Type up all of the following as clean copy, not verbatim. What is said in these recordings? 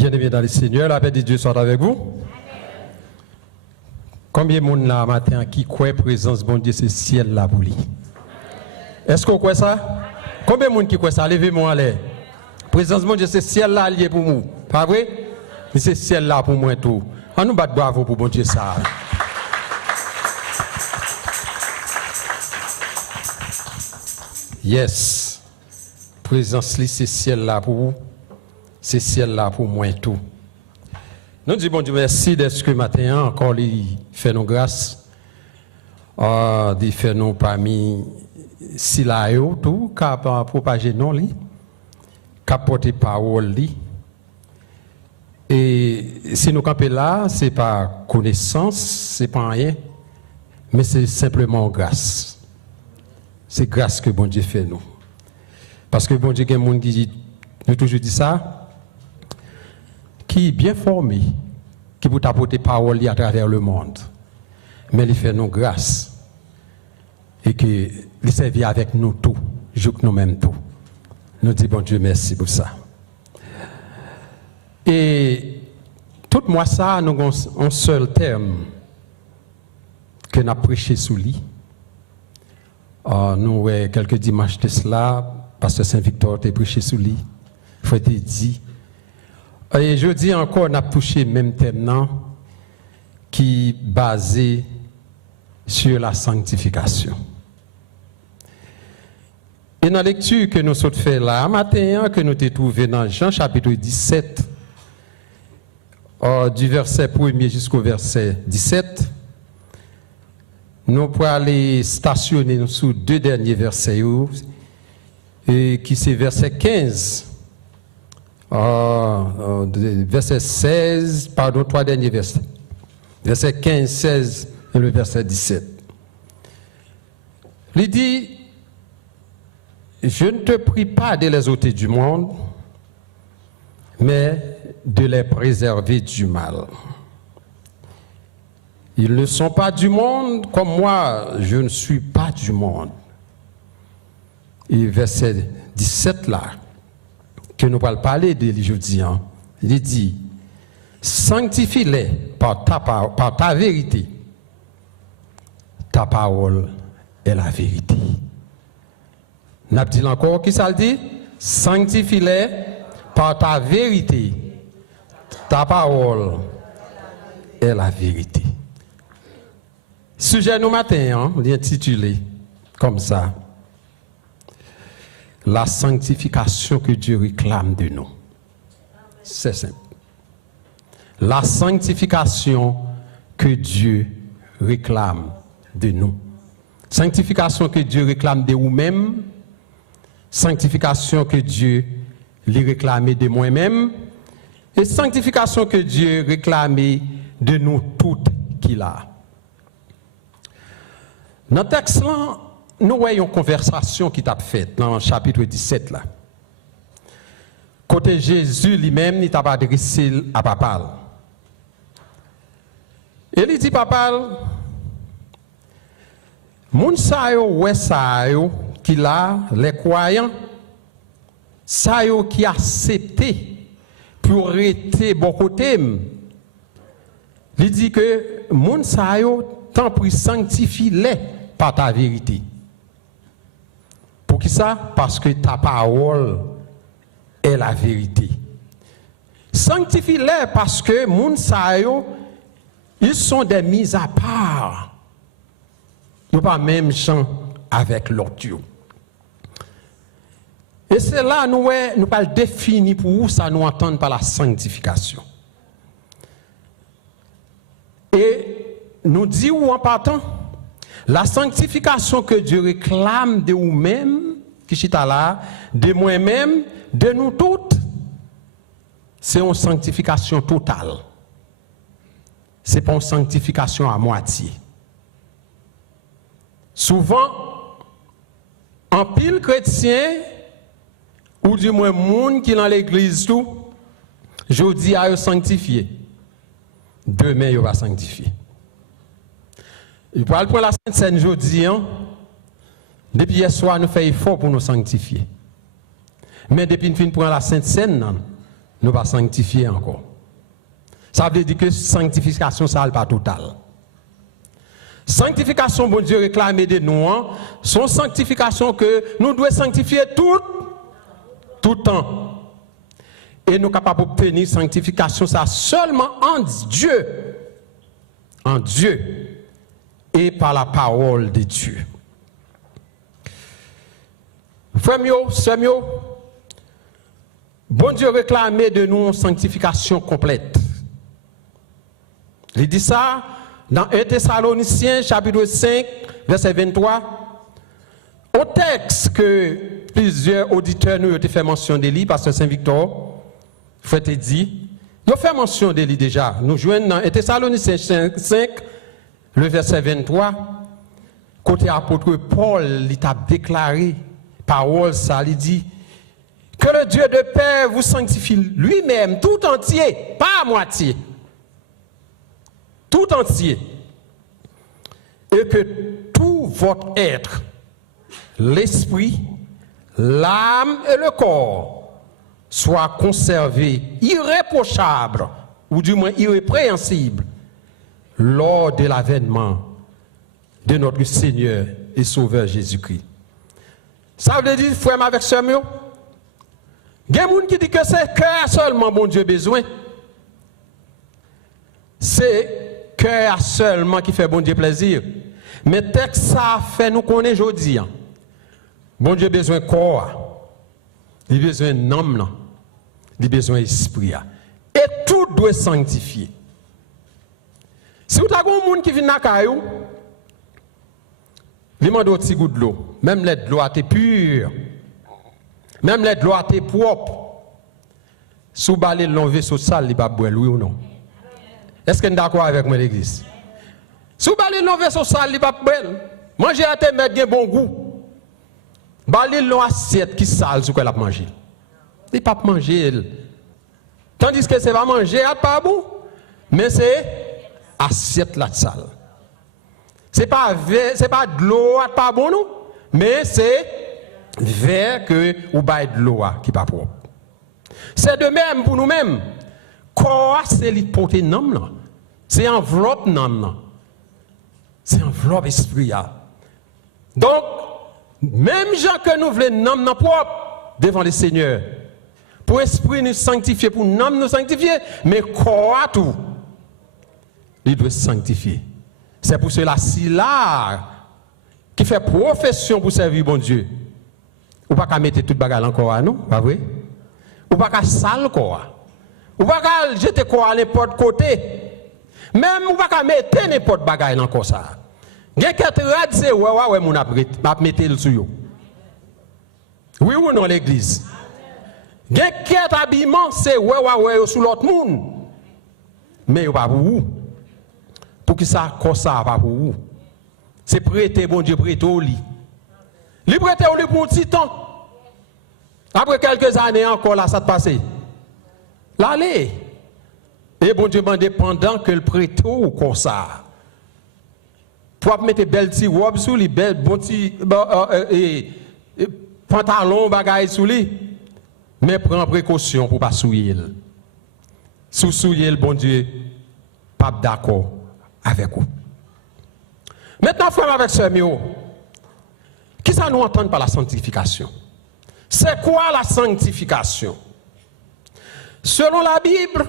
Bien-aimés dans le Seigneur, la paix de Dieu soit avec vous. Amen. Combien de monde là matin qui croit présence bon Dieu, c'est ciel là pour lui? Est-ce qu'on croit ça? Amen. Combien de monde qui croit ça? Levez-moi en l'air. Présence bon Dieu, c'est ciel là lié pour nous. Pas vrai? Mais c'est ciel là pour moi tout. On nous bat bravo pour bon Dieu ça. Yes. Présence li c'est ciel là pour vous. C'est ciel là pour moi tout. Nous disons bon Dieu merci d'être que matin encore il fait nos grâces. Il fait nous parmi si là tout capable propager non li, capoter parole li. Et si nous camper là, c'est pas connaissance, c'est pas rien, mais c'est simplement grâce. C'est grâce que bon Dieu fait nous. Parce que bon Dieu, il y a des gens qui nous toujours dit ça, qui est bien formé, qui peut apporter parole à travers le monde. Mais il fait nous grâce. Et qu'il servit avec nous tout, joue que nous-mêmes tout. Nous disons bon Dieu merci pour ça. Et tout moi ça, nous avons un seul terme que nous avons prêché sous lui. Nous avons quelques dimanches de cela, Pasteur Saint-Victor a prêché sous lui. Il faut être dit. Et je dis encore, on a touché le même thème qui est basé sur la sanctification. Et dans la lecture que nous avons fait là, matin, que nous avons trouvé dans Jean chapitre 17, du verset 1er jusqu'au verset 17, nous pourrons aller stationner sur deux derniers versets, qui c'est verset 15. Verset 16, pardon, trois derniers versets. Verset 15, 16 et le verset 17. Il dit, je ne te prie pas de les ôter du monde, mais de les préserver du mal. Ils ne sont pas du monde, comme moi, je ne suis pas du monde. Et verset 17 là, que nous allons parler de aujourd'hui, il dit, sanctifie-les par ta vérité. Ta parole est la vérité. N'a dit encore qui ça le dit? Sanctifie-les par ta vérité. Ta parole est la vérité. Sujet nous matin, il est intitulé comme ça. La sanctification que Dieu réclame de nous. C'est simple. La sanctification que Dieu réclame de nous. Sanctification que Dieu réclame de vous-même. Sanctification que Dieu lui réclame de moi-même. Et sanctification que Dieu réclame de nous toutes qu'il a. Dans le texte là, nous voyons une conversation qui t'a faite dans le chapitre 17 là. Côté Jésus lui-même, il t'a adressé à papa. Et il dit papa, moun sa yo ouais sa yo qui là les croyants sa yo qui accepté pour rester bon côté. Il dit que moun sa yo tant pour sanctifier les par ta vérité. Pour qui ça? Parce que ta parole est la vérité. Sanctifie-les parce que moun sa yo, ils sont des mis à part. Ils ne sont pas même gens avec l'autre. Et c'est là nous pas définir pour où ça nous entend par la sanctification. Et nous disons en partant, la sanctification que Dieu réclame de vous-même, qui est là, de moi-même, de nous toutes, c'est une sanctification totale. Ce n'est pas une sanctification à moitié. Souvent, en pile chrétien, ou du moins monde qui est dans l'église tout, je dis à eux sanctifier. Demain, il va sanctifier. Il va prendre la Sainte Seine jeudi, depuis hier soir, nous faisons effort pour nous sanctifier. Mais depuis nous finissons prendre la Sainte Seine, nous pas sanctifier encore. Ça veut dire que sanctification, ça n'est pas totale. Sanctification, bon Dieu réclame de nous, son sanctification que nous devons sanctifier tout temps. Et nous sommes capables d'obtenir sanctification, ça seulement en Dieu. En Dieu. Et par la parole de Dieu. Frère mio, sœur mio, bon Dieu réclame de nous une sanctification complète. Il dit ça dans 1 Thessaloniciens chapitre 5 verset 23. Au texte que plusieurs auditeurs nous ont fait mention de lui, pasteur Saint-Victor, frère te dit, ils ont fait mention de lui déjà. Nous jouons dans 1 Thessaloniciens 5, le verset 23, côté apôtre Paul, il a déclaré, parole ça, il dit, que le Dieu de paix vous sanctifie lui-même, tout entier, pas à moitié. Tout entier. Et que tout votre être, l'esprit, l'âme et le corps, soient conservés irréprochables, ou du moins irrépréhensibles, lors de l'avènement de notre Seigneur et Sauveur Jésus-Christ. Ça veut dire, frère avec sœur, il y a des gens qui disent que c'est cœur seulement, bon Dieu, besoin. C'est cœur seulement qui fait bon Dieu plaisir. Mais texte ça fait nous connaître aujourd'hui. Bon Dieu besoin de corps. Il a besoin d'âme. Il a besoin d'esprit. Et tout doit sanctifier. Si vous avez un monde qui vient dans la caillou, il demande un petit goût de l'eau. Même l'aide de l'eau est pure. Même l'aide de l'eau est propre. Si vous allez l'enlever sur sale, il ne va pas boire, oui ou non? Est-ce que vous êtes d'accord avec moi, l'église? Si vous allez l'enlever sur sale, il ne va pas boire. Manger à te mettre un bon goût. Balil l'on assiette qui sale sur quoi la manger. Il ne va pas manger. Tandis que c'est pas manger, c'est pas bon. Mais c'est assiette la sale. C'est pas de l'eau, c'est pas bon non, mais c'est verre que ou bail de l'eau qui pas propre. C'est de même pour nous-mêmes. Corps c'est li porter nom là. C'est enveloppe nom là. C'est enveloppe esprit là. Donc même gens que nous voulons nom là propre devant le Seigneur. Pour esprit nous sanctifier, pour nom nous sanctifier, mais corps tout il doit sanctifier. C'est pour cela, si là, qui fait profession pour servir bon Dieu, ou pas qu'à mettre toute bagarre encore, non? Pas vrai? Ou pas qu'à sale quoi? Ou pas qu'à jeter quoi à n'importe côté? Même ou pas qu'à mettre n'importe bagarre encore ça. Gen quelque rad c'est ouais mon après mettre le sur yo. Oui ou non l'église? Gen quelque habillement c'est ouais sur l'autre monde. Mais pas pour vous. Pour que ça comme ça pas pour vous. C'est prêter bon Dieu prêter au lit. Li prêter au lit pour un petit temps. Après quelques années encore là ça te passe. L'allez. Et bon Dieu demande pendant que le prête ou comme ça. Pour mettre belle petite robe sous lui, belle bon petit pantalon bagaille sous lui. Mais prends précaution pour pas souiller. Sous souiller le bon Dieu pas d'accord avec vous. Maintenant frère avec sœur mio. Qui ça nous entend par la sanctification? C'est quoi la sanctification? Selon la Bible,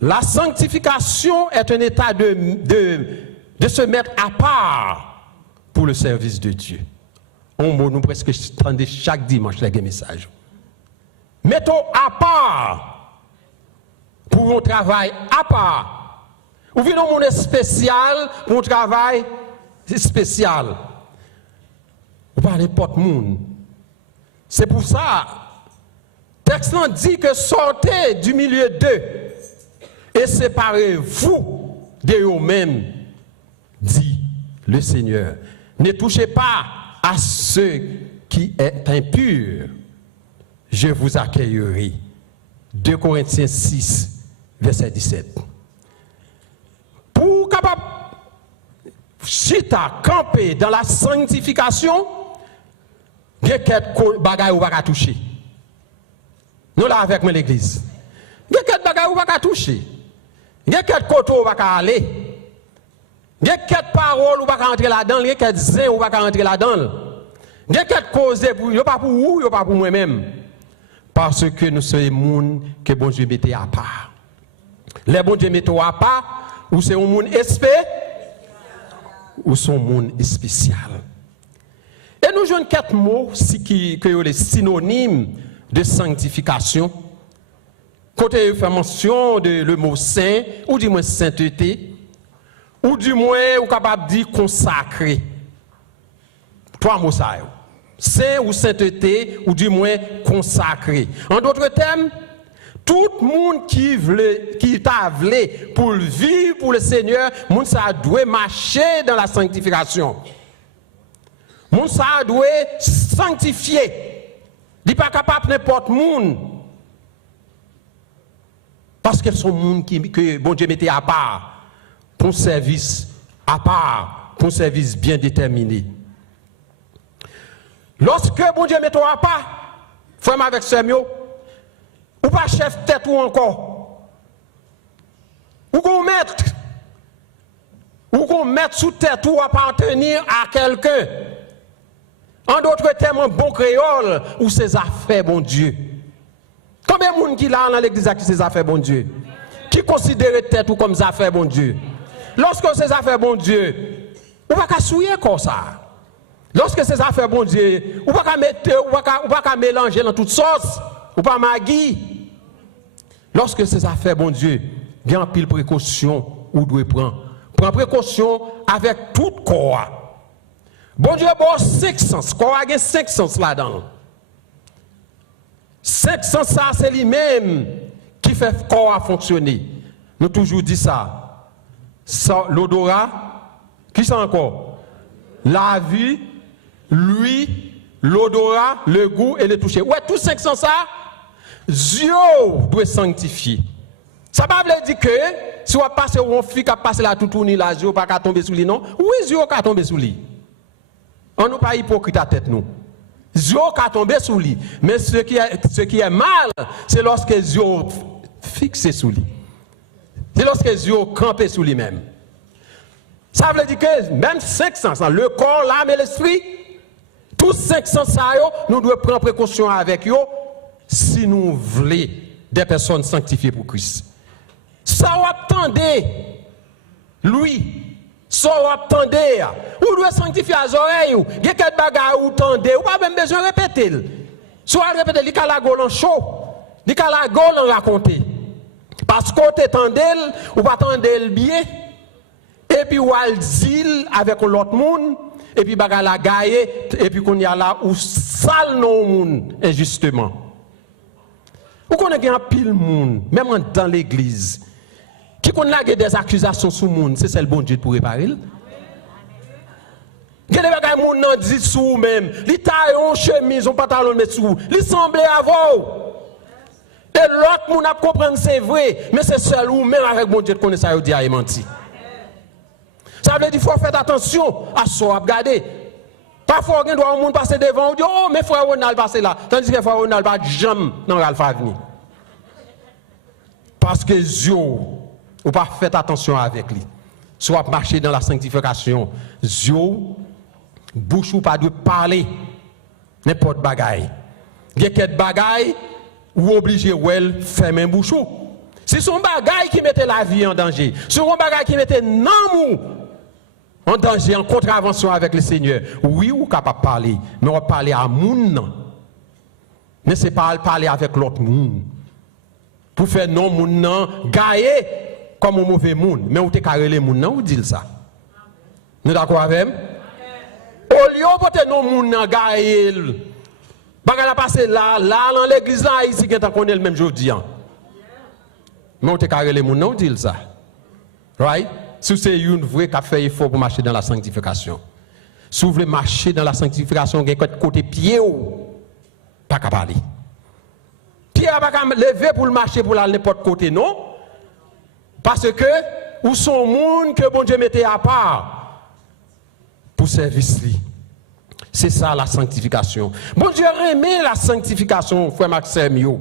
la sanctification est un état de se mettre à part pour le service de Dieu. On mot nous presque entendez chaque dimanche les messages. Mettons à part pour un travail à part. Ou venons mon spécial pour un travail spécial. Ou pas n'importe monde. C'est pour ça, le texte dit que sortez du milieu d'eux et séparez-vous de vous-même, dit le Seigneur. Ne touchez pas à ce qui est impur. Je vous accueillerai. 2 Corinthiens 6, verset 17. Pour capable chita camper dans la sanctification, il y a quelques bagailles ou pas toucher. Nous là avec moi l'église. Il y a quelques bagages où on va toucher. Il y a quelques côtés où on va aller. Il y a quelques paroles où on va rentrer là-dedans. Il y a quelques zins où on va rentrer là-dedans. Il y a quelques causes pour pas pour vous, pas pour moi-même. Parce que nous sommes des gens que bon Dieu mettait à part. Les bon Dieu mettent à part, ou c'est un monde spécial, ou c'est un monde spécial. Et nous jouons 4 mots qui sont les synonymes de sanctification. Côté fait mention de le mot saint, ou du moins sainteté, ou du moins ou capable de dire consacré. 3 mots ça. Saint ou sainteté, ou du moins consacré. En d'autres termes, tout le monde qui t'a voulu pour vivre pour le Seigneur, monde ça doit marcher dans la sanctification. Monde ça doit sanctifier. Il n'est pas capable n'importe monde. Parce que sont monde que bon Dieu mettait à part pour un service à part, pour un service bien déterminé. Lorsque bon Dieu met à part, frère avec Samuel, ou pas chef tête ou encore, ou qu'on mette sous tête ou appartenir à quelqu'un. En d'autres termes, un bon créole ou ses affaires, bon Dieu. Combien de monde qui là dans l'église qui ses affaires, bon Dieu? Qui considère tête ou comme affaires, bon Dieu? Lorsque ces affaires, bon Dieu, ou pas qu'à souiller comme ça. Lorsque ces affaires, bon Dieu, ou pas qu'à mélanger dans toutes sauces, ou pas magui. Lorsque ces affaires, bon Dieu, il y a un pile précaution ou doit prendre. Prends précaution avec tout corps. Bon Dieu, bon 5 sens. Corps a 5 sens là-dedans. 5 sens, ça, c'est lui-même qui fait le corps fonctionner. Nous toujours dit ça. L'odorat, qui c'est encore? La vue, lui, l'odorat, le goût et le toucher. Ouais, tous 5 sens ça, Dieu doit sanctifier. Ça ne veut pas dire que si on passe ou on fait passer la tout tourner là, Dieu pas tomber sous lui, non? Oui, Dieu va tomber sous lui. On n'est pas hypocrite à tête, nous. Dieu va tomber sous lui. Mais ce qui est mal, c'est lorsque Dieu fixe sous lui. C'est lorsque Dieu campe sous lui-même. Ça veut dire que même 5 sens, le corps, l'âme et l'esprit, tous 5 sens, nous devons prendre précaution avec eux si nous voulons des personnes sanctifiées pour Christ. Ça vous attendez, lui. Ça vous attendez. Vous devez sanctifier les oreilles. Il y a quelques bagages où vous attendez. Vous n'avez pas même besoin de répéter. Soit répéter, il y a la gueule en chaud. Il y a la gueule en raconter. Parce que vous attendez, vous attendez le bien. Et puis vous allez dire avec l'autre monde. Et puis vous la gaille. Et puis qu'on y a là où sale non monde injustement. Vous connaissez un pile monde, même dans l'église. Qui connaît des accusations sur le monde, c'est celle bon Dieu pour réparer. Il y a des gens qui ont dit sous même, ils taillent en chemise, en pantalon, mais sous, ils semblent avant. Et l'autre monde a compris c'est vrai, mais c'est seul ou même avec bon Dieu qui connaît ça, il dit à menti. Ça veut dire qu'il faut faire attention à ce qu'on regarder. Parfois, il doit un monde passer devant, on dit, oh, mais frère Ronald passer là. Tandis que frère Ronald va jamais dans l'alpha venir. Parce que Dieu, ou pas faites attention avec lui. Soit marcher dans la sanctification. Dieu, bouche ou pas de parler n'importe bagaille. Il y a quelques bagailles ou obligé de fermer bouche. Si son bagaille qui mettait la vie en danger, si son bagaille qui mettait l'amour en danger, en contravention avec le Seigneur, oui, ou capable de parler, mais on va parler à moun. Mais ce n'est pas parler avec l'autre monde. Pour faire non moun nan gailler comme un mauvais monde, mais ou te carré les moun nan ou dit ça. Nous d'accord avec? Au lieu de non moun nan gailler, bagala passer là dans l'église là ici qui t'en connaît le même jour dit. Mais ou te carré les moun nan ou dit ça. Right? Si c'est une vraie qui a fait effort pour marcher dans la sanctification. Si vous voulez marcher dans la sanctification, vous avez côté pied ou pas qu'à parler. Pierre n'a pas lever pour le marcher pour aller n'importe côté, non? Parce que, où sont les gens que bon Dieu mettait à part pour service. C'est ça la sanctification. Bon Dieu remet la sanctification, frère Maxime.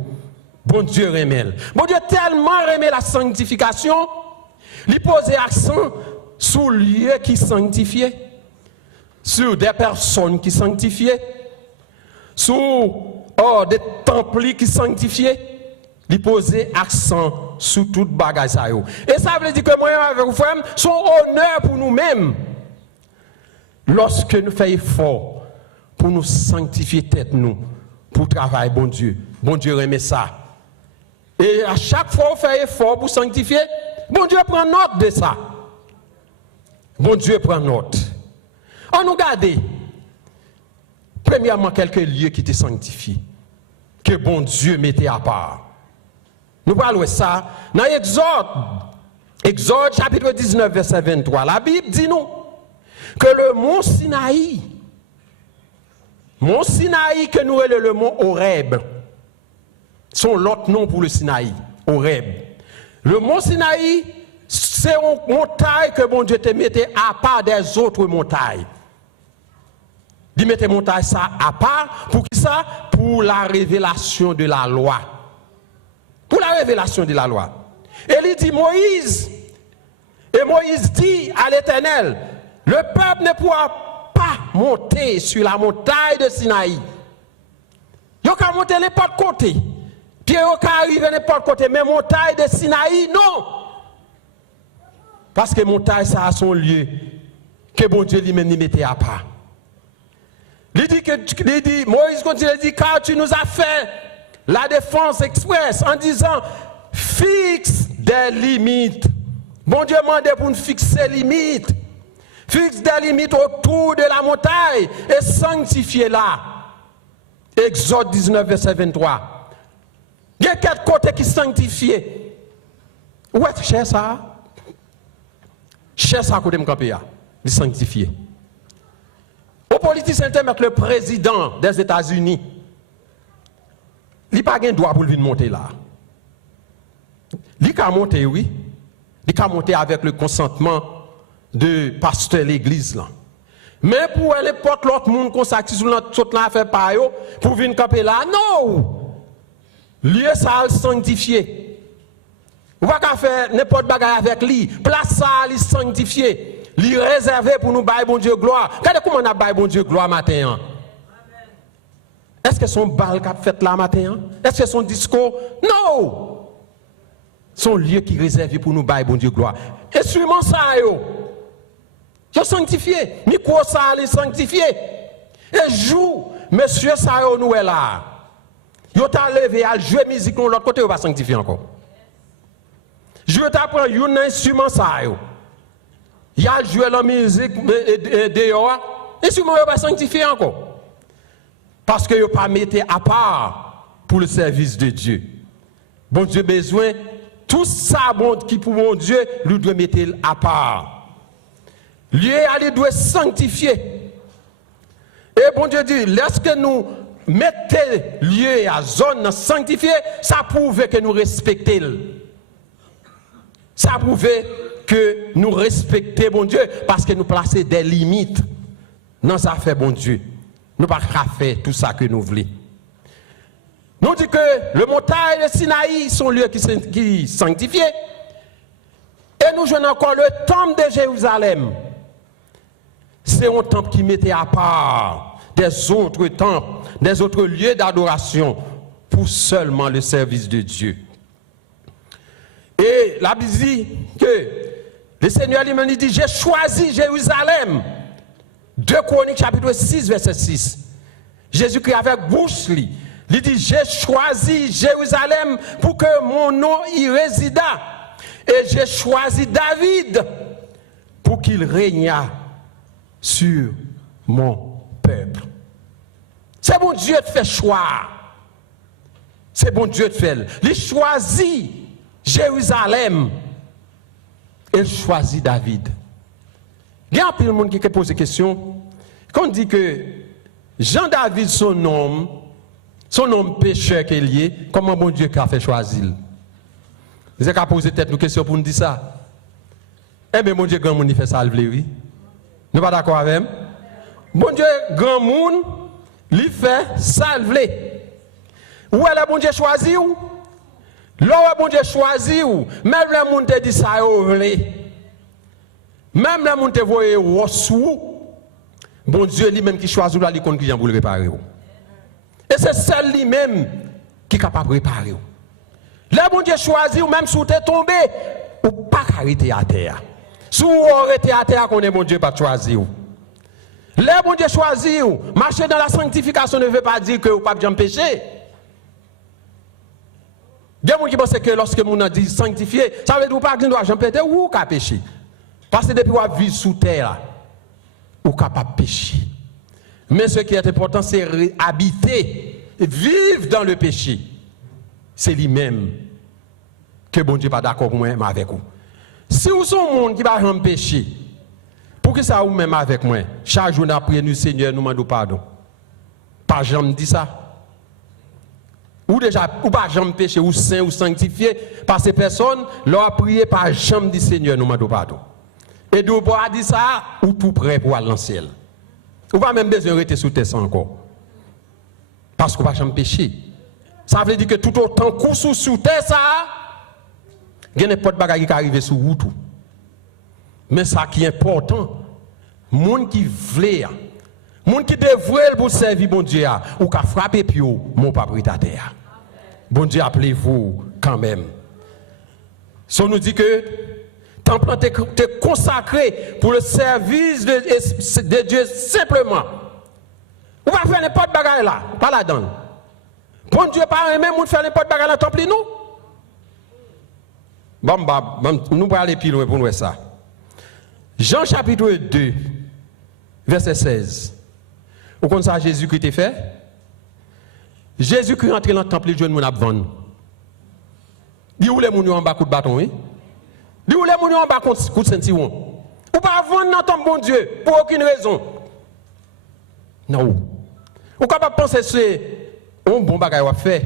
Bon Dieu remet. Bon Dieu tellement remet la sanctification, il pose accent sur lieu qui sanctifié, sur des personnes qui sanctifiées, sur des temples qui sanctifiés. Il pose accent sur toute bagage ça. Et ça veut dire que moi avec vous frères, son honneur pour nous-mêmes. Lorsque nous faisons effort pour nous sanctifier tête nous, pour travailler bon Dieu remet ça. Et à chaque fois on fait effort pour sanctifier, bon Dieu prend note de ça. Bon Dieu prend note. On nous garde premièrement quelques lieux qui étaient sanctifiés, que bon Dieu mettait à part. Nous parlons de ça dans Exode chapitre 19 verset 23. La Bible dit nous que le mont Sinaï que nous appelons le mont Horeb, son l'autre nom pour le Sinaï, Horeb. Le mont Sinaï, c'est une montagne que bon Dieu te mettait à part des autres montagnes. Il mettait montagne ça à part, pour qui ça? Pour la révélation de la loi. Pour la révélation de la loi. Et il dit Moïse, et Moïse dit à l'Éternel, le peuple ne pourra pas monter sur la montagne de Sinaï. Il peut monter n'importe côté. Puis il peut arriver n'importe côté. Mais montagne de Sinaï, non. Parce que montagne, ça a son lieu. Que bon Dieu lui-même mettait à part. Moïse continue, il dit, car tu nous as fait la défense express en disant, fixe des limites. Bon Dieu demande pour nous fixer des limites. Fixe des limites autour de la montagne et sanctifiez-la. Exode 19, verset 23. Il y a quatre côtés qui sanctifient. Où est-ce que cher ça? Cher ça à côté de camper, il sanctifié. Au politicien, le président des États-Unis, il n'a pas de droit pour venir monter là. Il a monté, oui. Il a monté avec le consentement de pasteur de l'église là. Mais pour n'importe l'autre monde consacré sur notre là fait pas yo pour venir camper là, non. Lieu ça sanctifié. On va pas faire n'importe bagarre avec lui. Place ça lui sanctifié. Lui réservé pour nous bailler bon Dieu gloire. Regardez comment on a baillé bon Dieu gloire matin. Est-ce que son bal qu'a fait là matin? Est-ce que son discours? Non. Son lieu qui est réservé pour nous bailler bon Dieu gloire. Instrument ça yo. Je sanctifié. Micro ça les sanctifié. Et joue, monsieur ça yo nous est là. Yo t'a levé à jouer musique de l'autre côté, on va sanctifier encore. Je t'apprends un instrument ça yo. Il y a joué la musique dehors, instrument yo va sanctifier encore. Parce que yo pas mettre à part pour le service de Dieu. Bon Dieu besoin tout ça bon qui pour mon Dieu, lui doit mettre à part. Lui il doit sanctifier. Et bon Dieu dit, lorsque nous mettons lieu à zone sanctifiée, ça prouve que nous respectons. Ça prouve que nous respectons bon Dieu parce que nous plaçons des limites dans ça fait bon Dieu. Nous ne pouvons pas faire tout ça que nous voulons. Nous disons que le montagne de Sinaï sont lieux qui sanctifiés. Et nous jouons encore le temple de Jérusalem. C'est un temple qui mettait à part des autres temples, des autres lieux d'adoration pour seulement le service de Dieu. Et la Bible dit que le Seigneur lui-même dit, j'ai choisi Jérusalem. 2 Chroniques chapitre 6 verset 6. Jésus-Christ avec bouche lui. Il dit, j'ai choisi Jérusalem pour que mon nom y résida. Et j'ai choisi David pour qu'il régnât sur mon peuple. C'est bon Dieu de faire choix. C'est bon Dieu de faire. Il choisit Jérusalem. Il choisit David. Il y a un peu de monde qui pose des questions. Quand on dit que Jean-David, son nom pécheur qu'il est lié, comment bon Dieu a fait choisir? Vous avez qu'à poser peut-être une question pour nous dire ça. Eh bien, bon Dieu, grand monde, il fait ça, oui. Nous pas d'accord avec? Bon Dieu, grand monde, il fait salver. Où est le bon Dieu choisi? Là, bon Dieu choisi ou, même le monde te dit ça, même le monde te voit ou, bon Dieu lui-même qui choisit là, il compte qui pour le réparer. Et c'est celle lui-même qui est capable de réparer. Là, bon Dieu choisi ou même si tu es tombé, ou pas arrêter à terre. Si vous arrêtez à terre, qu'on est bon Dieu pas choisi ou. Là, bon Dieu choisi ou, marcher dans la sanctification ne veut pas dire que vous pas bien pécher. Il y a des gens qui pensent que lorsque nous dit sanctifié, ça veut dire que vous ne doit jamais pécher ou qu'à pécher. Parce que depuis que vous vivez sous terre, vous n'êtes pas pécher. Mais ce qui est important, c'est habiter, vivre dans le péché. C'est lui-même que bon Dieu n'est pas d'accord avec vous. Si vous êtes un monde qui va jamais pécher, pour que ça vous même avec moi, chaque jour nous prions, Seigneur, nous demandons pardon. Pas jamais dit ça. Ou déjà, ou pas jamais péché, ou saint, ou sanctifié, parce que personne, leur prier, pas jamais dit Seigneur, nous demandons pardon. Et d'où pas dit ça, ou tout prêt pour aller dans le ciel. Ou pas même besoin de rester sous terre encore. Parce qu'on va jamais pécher. Ça veut dire que tout autant qu'on sous terre, ça, il y a n'importe quoi qui arrive sous vous tout. Mais ça qui est important, les gens qui veulent, les gens qui dévouent pour servir bon Dieu, ou qui frappent pio, mon papa est à terre. Bon Dieu, appelez-vous quand même. Ça nous dit que temple est consacré pour le service de Dieu simplement. Vous ne pouvez pas faire n'importe quoi là, pas là-dedans. Bon Dieu, pas même vous faire n'importe quoi dans le temple, nous. Bon, nous allons aller plus loin pour nous ça. Jean chapitre 2, verset 16. Vous connaissez ça Jésus-Christ a fait? Jésus-Christ est entré dans le temple, il dit mon abvendre. Dis où les gens en bas coup de bâton, oui? Dis où les gens en bas coup de ceinturon? Ou pas vendre dans le temple, bon Dieu, pour aucune raison. Non. Ou capable de penser que c'est un bon bagage à faire.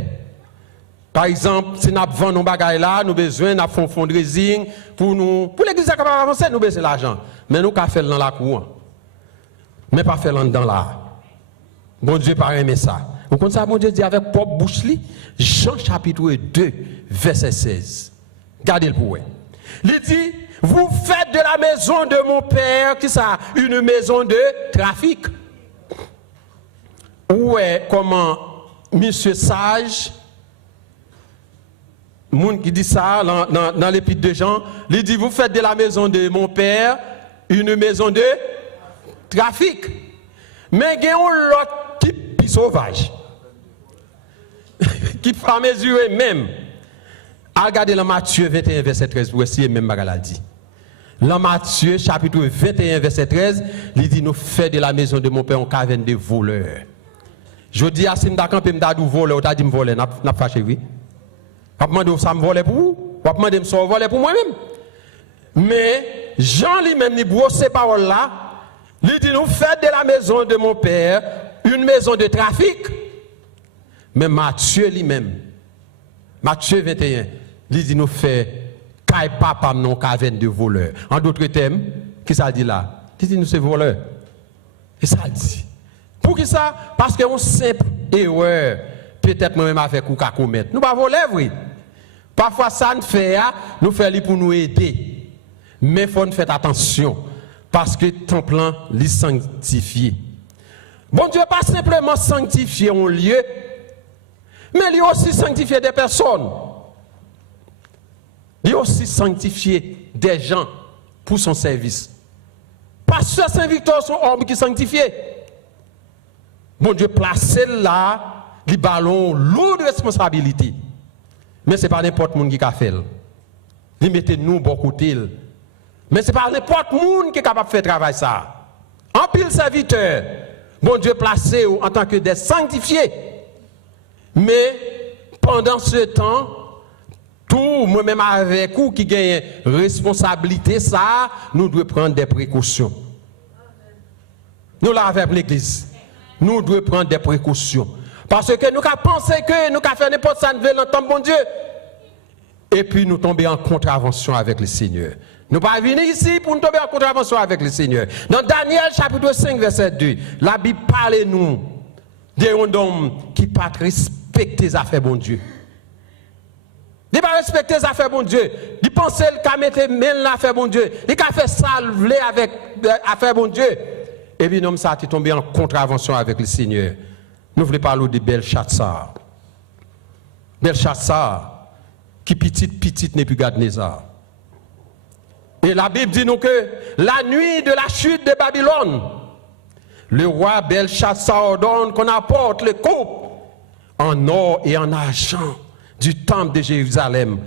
Par exemple, si nous vendons nos bagages là, nous avons besoin de faire un fundraising pour nous. Pour l'église capable d'avancer, nous avons besoin d'argent. Mais nous avons fait dans la cour. Mais pas faire dans là. Bon Dieu pas aimer ça. Vous comprenez ça, bon Dieu dit avec propre bouche, Jean chapitre 2, verset 16. Gardez le pour. Il dit, vous faites de la maison de mon père, qui ça, une maison de trafic. Où est comment monsieur Sage, monde qui dit ça dans l'épître de Jean, il dit, vous faites de la maison de mon père une maison de trafic. Mais il y a l'autre type sauvage qui ne peut pas mesurer même. Regardez dans Matthieu 21, verset 13, pour essayer même ce dit. Dans Matthieu chapitre 21, verset 13, il dit, nous faisons de la maison de mon père une caverne de voleurs. Je dis à Sim Dakan, je me voleur, tu as dit me voler, n'a fâché, oui. Je me demande ça me voler pour vous, je me demande ça me voler pour moi-même. Mais Jean lui-même, il brosse ces paroles-là, il dit, nous faisons de la maison de mon père une maison de trafic. Mais Matthieu lui-même, Matthieu 21, il dit, nous faisons caille papa non caverne de voleurs. En d'autres termes, qui ça dit là? Il dit, nous sommes voleurs. Et ça dit. Pour qui ça? Parce que une simple erreur, peut-être même avec ou qu'à commettre. Nous ne pouvons pas voler, oui. Parfois, ça nous fait pour nous aider. Mais il faut faire attention. Parce que ton plan, il est sanctifié. Bon Dieu, pas simplement sanctifier un lieu, mais il a aussi sanctifié des personnes. Il a aussi sanctifié des gens pour son service. Pasteur Saint-Victor, son homme qui est sanctifié. Bon Dieu, placez là, les ballons lourds de responsabilité. Mais ce n'est pas n'importe qui a fait. Il mettez nous bon côté. Mais ce n'est pas n'importe qui est capable de faire travail ça. En pile serviteur, bon Dieu placé en tant que des sanctifiés. Mais pendant ce temps, tout, moi-même avec vous qui gagne responsabilité, ça, nous devons prendre des précautions. Nous l'avons avec l'église. Nous devons prendre des précautions. Parce que nous avons pensé que nous avons fait n'importe quoi, nous l'entendre, bon Dieu. Et puis nous tombons en contravention avec le Seigneur. Nous ne pas venir ici pour nous tomber en contravention avec le Seigneur. Dans Daniel chapitre 5, verset 2, la Bible parle nous d'un homme qui ne pas respecter les affaires, bon Dieu. Il ne pas respecter les affaires bon Dieu, il pense qu'il mettre main l'affaire bon Dieu, il a fait ça avec affaire bon Dieu. Et puis nous ça est tombé en contravention avec le Seigneur. Nous voulons parler de Belshazzar. Belshazzar qui petite Nebuchadnezzar. Et la Bible dit nous que la nuit de la chute de Babylone, le roi Belshazzar ordonne qu'on apporte les coupes en or et en argent du temple de Jérusalem.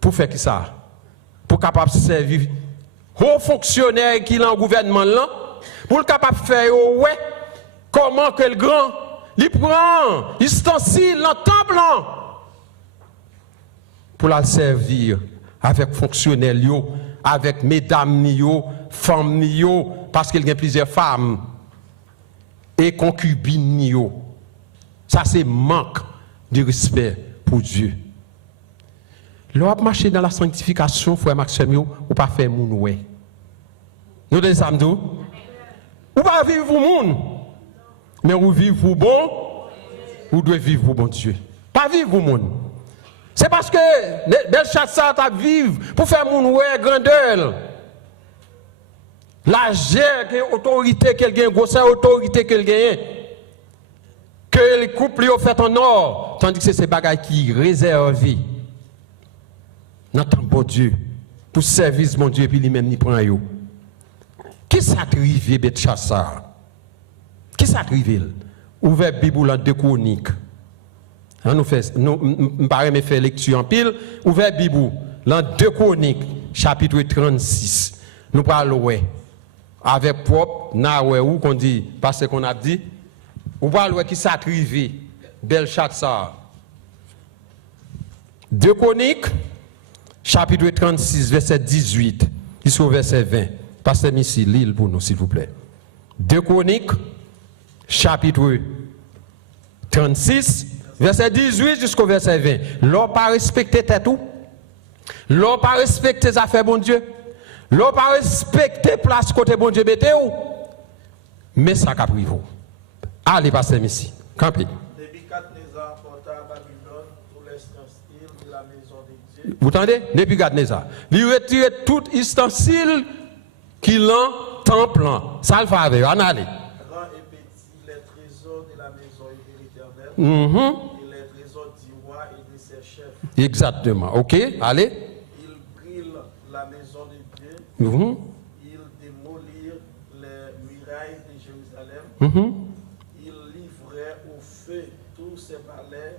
Pour faire qui ça? Pour capable servir aux fonctionnaires qui sont en gouvernement là, pour capable faire ouais comment que le grand il prend ustensile dans le temple là, pour la servir avec fonctionnaires avec mesdames femmes parce qu'il y a plusieurs femmes et concubines. Ça c'est manque de respect pour Dieu. Lorsque marcher dans la sanctification, frère Maxime, ou pas faire moun ouais. Nous devons samedi. Ou pas vivre pour moun, mais ou vivre pour bon, ou devez vivre pour bon Dieu. Pas vivre pour moun. C'est parce que Belshazzar t'a vivre pour faire moun ouais grandeur. La gère, autorité qu'elle gagne, grosse autorité qu'elle gagne. Que les couples ont fait en or, tandis que c'est ces bagages qui réservent notre bon Dieu pour service mon Dieu et puis lui-même n'y prend yo. Qui s'attrive Belshazzar? Qui s'attrive? Ouvert Bible en 2 Chroniques. Nous paraît me faire lecture en pile. Ouvert Bible en 2 Chroniques chapitre 36. Nous parlons ouais avec propre na ouais où qu'on dit parce qu'on a dit ou parlons qui s'attrive Belshazzar. 2 Chroniques chapitre 36 verset 18 jusqu'au verset 20. Pasteur Missi, lis pour nous, s'il vous plaît. 2 Chroniques, chapitre 36, verset 18 jusqu'au verset 20. L'on pas respecter tout. L'on pas respecter les affaires bon Dieu. L'on pas respecter place côté bon Dieu bête ou. Mais ça qu'a pris vous. Allez, pasteur Missi, campez. Nebuchadnezzar porta à Babylone tout l'ustensile de la maison de Dieu. Vous entendez? Nebuchadnezzar. Il retire tout ustensile qui l'en temple, ça le fait avec, on allait. Grand et petit, les trésors de la maison de l'Éternel, et les trésors du roi et de ses chefs. Exactement, ok, allez. Ils brûlent la maison de Dieu, ils démolirent les murailles de Jérusalem, ils livraient au feu tous ses palais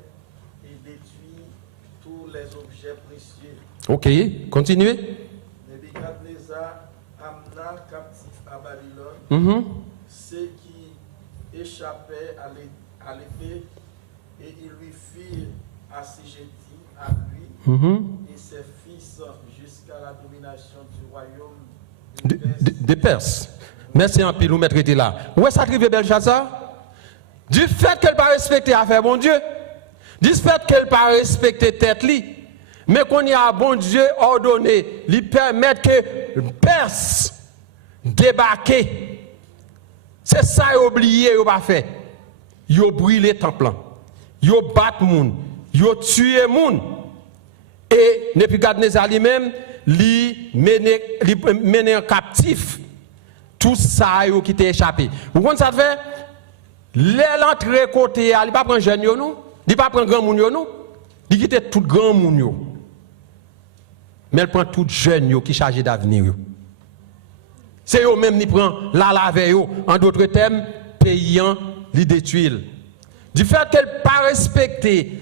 et détruisent tous les objets précieux. Ok, continuez. Nebuchadnezzar amena captif à Babylone ceux qui échappaient à l'épée et ils lui firent assujettis à lui et ses fils jusqu'à la domination du royaume de Perse. Merci en pile, nous mettre là. Où est-ce qu'arrive Belshazzar? Du fait qu'elle n'a pas respecté l'affaire bon Dieu, du fait qu'elle n'a pas respecté tête li, mais qu'on y a bon Dieu ordonné, lui permettre que Perse débarque. C'est ça qu'il a oublié, il n'a pas fait. Il a brûlé le temple. Il a battu les gens. Il a tué les gens. Et Nebuchadnezzar lui-même, lui mené en captif tout ça qui t'a échappé. Vous comprenez ça fait? L'entrée côté, il ne pas prendre jeune, il ne pas prendre grand monde, il quitte tout grand monde. Mais elle prend tout jeune qui est chargé d'avenir. C'est eux même qui prend la lave, en d'autres termes, payant, les détruire. Du fait qu'elle n'a pas respecté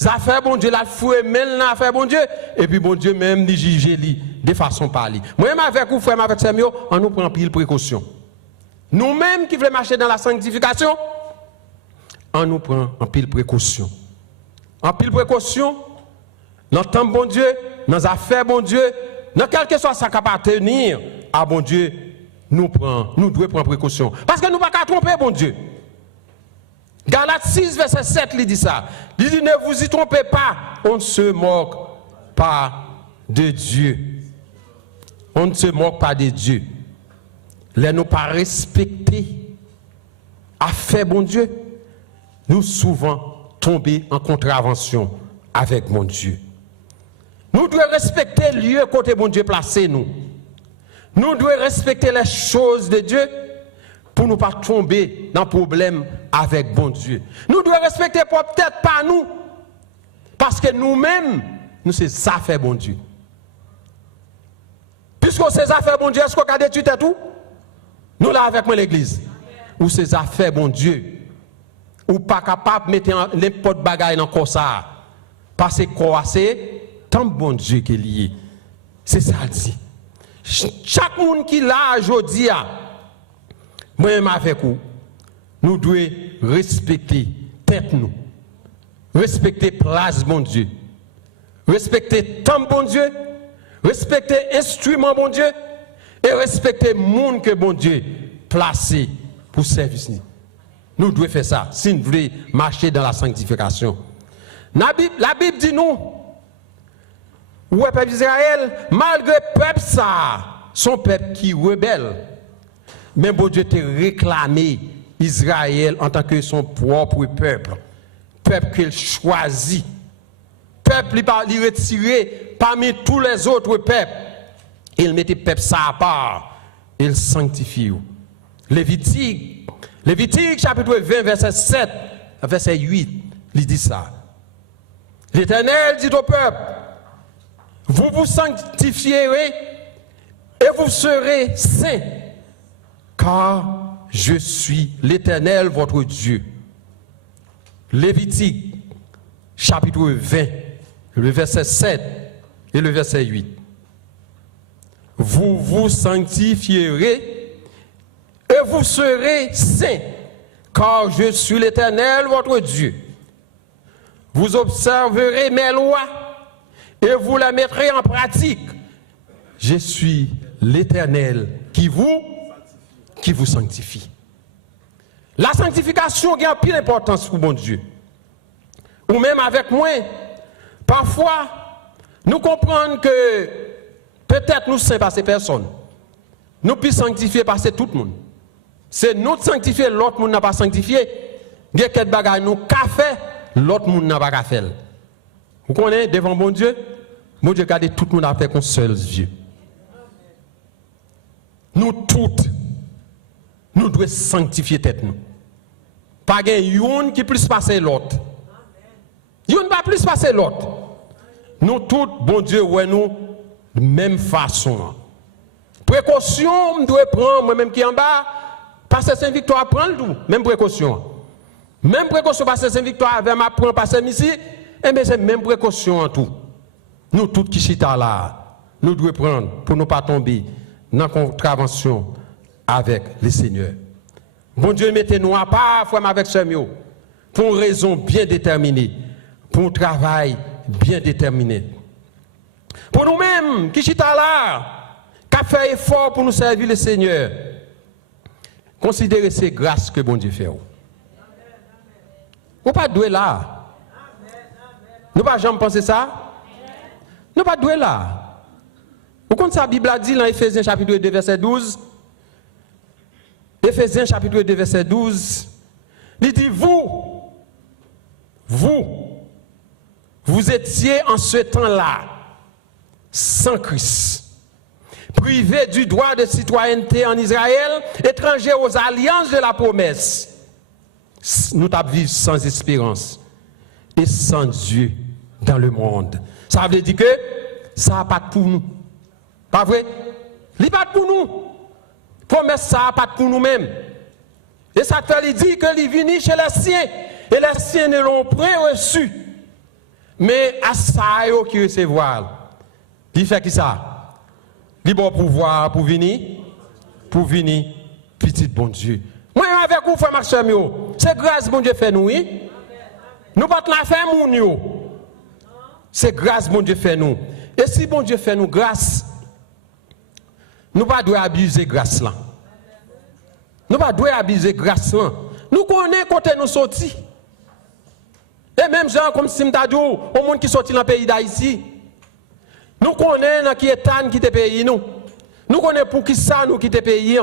les affaires bon Dieu, la fouet même l'affaire bon Dieu, et puis bon Dieu même les juge de façon parler. Moi-même avec vous, frère, avec Samuel, on nous prend pile précaution. Nous-mêmes qui voulons marcher dans la sanctification, on nous prend en pile précaution. En pile précaution, dans le temps bon Dieu, dans les affaires bon Dieu, dans quel que soit ça qui appartenir à bon Dieu, nous devons prendre précaution. Parce que nous ne pouvons pas tromper bon Dieu. Galates 6, verset 7, il dit ça. Il dit, ne vous y trompez pas, on ne se moque pas de Dieu. On ne se moque pas de Dieu. Les nous pas respecter à faire bon Dieu, nous souvent tomber en contravention avec mon Dieu. Nous devons respecter le lieu côté bon Dieu placé nous. Nous devons respecter les choses de Dieu pour ne pas tomber dans le problème avec bon Dieu. Nous devons respecter peut-être pas nous, parce que nous-mêmes, nous c'est ça fait bon Dieu. Puisque c'est ça fait bon Dieu, est-ce qu'on a détruit tout? Nous là avec moi l'église. Ou c'est ça fait bon Dieu. Ou pas capable de mettre n'importe bagaille dans le corps ça. Parce que quoi c'est tant bon Dieu qui est lié. C'est ça le dit. Chaque monde qui là aujourd'hui, moi-même avec vous, nous devons respecter tête nous. Respecter place bon Dieu. Respecter temps bon Dieu. Respecter instrument bon Dieu. Et respecter monde que bon Dieu placé pour service. Nous devons faire ça si nous voulons marcher dans la sanctification. La Bible dit nous, ouais, peuple d'Israël, malgré peuple ça, son peuple qui rebelle, mais bon Dieu t'a réclamé Israël en tant que son propre peuple, peuple qu'il choisit, peuple il retiré parmi tous les autres peuples, il mettait peuple ça à part, il sanctifie. Lévitique chapitre 20 verset 7 verset 8, il dit ça. L'Éternel dit au peuple, vous vous sanctifierez et vous serez saints, car je suis l'Éternel votre Dieu. Lévitique chapitre 20, le verset 7 et le verset 8. Vous vous sanctifierez et vous serez saints, car je suis l'Éternel votre Dieu. Vous observerez mes lois et vous la mettrez en pratique. Je suis l'Éternel qui vous sanctifie. La sanctification a une pile importance pour bon Dieu. Ou même avec moi, parfois, nous comprenons que peut-être nous sommes passés personne. Nous puissions sanctifier passer tout le monde. C'est nous sanctifier, l'autre monde n'a pas sanctifié. Il y a quelques bagages nous qu'a fait, l'autre monde n'a pas fait. Vous connaissez devant bon Dieu garde tout le monde a fait qu'un seul Dieu. Nous toutes, nous devons sanctifier tête nous. Pas une qui plus passer l'autre. Une pas plus passer l'autre. Nous toutes, bon Dieu, ouais nous de même façon. Précaution, je dois prendre moi-même qui en bas. Pasteur Saint-Victoire prend le tout, même précaution. Même précaution, Pasteur Saint-Victoire avec ma prend Pasteur ici, et bien c'est même précaution en tout. Nous tous qui chita là, nous devons prendre pour ne pas tomber dans contravention avec le Seigneur. Bon Dieu, mettez-nous à part, frère avec ce mieux, pour une raison bien déterminée, pour un travail bien déterminé. Pour nous-mêmes qui chita là, qui fait effort pour nous servir le Seigneur, considérez ces grâces que bon Dieu fait. Vous pas doué là. Nous pas jamais penser ça. Nous pas doué là. Vous comprenez ça, la Bible a dit dans Éphésiens chapitre 2 verset 12. Éphésiens chapitre 2 verset 12. Il dit vous étiez en ce temps-là sans Christ, privés du droit de citoyenneté en Israël, étrangers aux alliances de la promesse. Nous t'avons vécu sans espérance et sans Dieu dans le monde. Ça veut dire que ça n'a pas pour nous. Pas vrai? Il n'est pas pour nous. Promesse, ça n'a pas pour nous-mêmes. Et ça fait dire que il venu chez les siens. Et les siens ne l'ont pas reçu. Mais à ça, qui recevoir. Il fait qui ça? Il bon pouvoir pour venir, petit bon Dieu. Moi, avec vous, frère Maxime, c'est grâce bon Dieu fait nous, oui? Nous pas la faire moun. C'est grâce bon Dieu fait nous. Et si bon Dieu fait nous grâce, nous ne devons pas abuser grâce là. Nous ne devons pas abuser grâce là. Nous connaissons côté nous sortis. Et même gens comme Simtadou, au monde qui sorti dans le pays d'Haïti. Nous connaissons qui est Tan qui te pays nous. Nous connaissons pour qui ça nous qui te pays.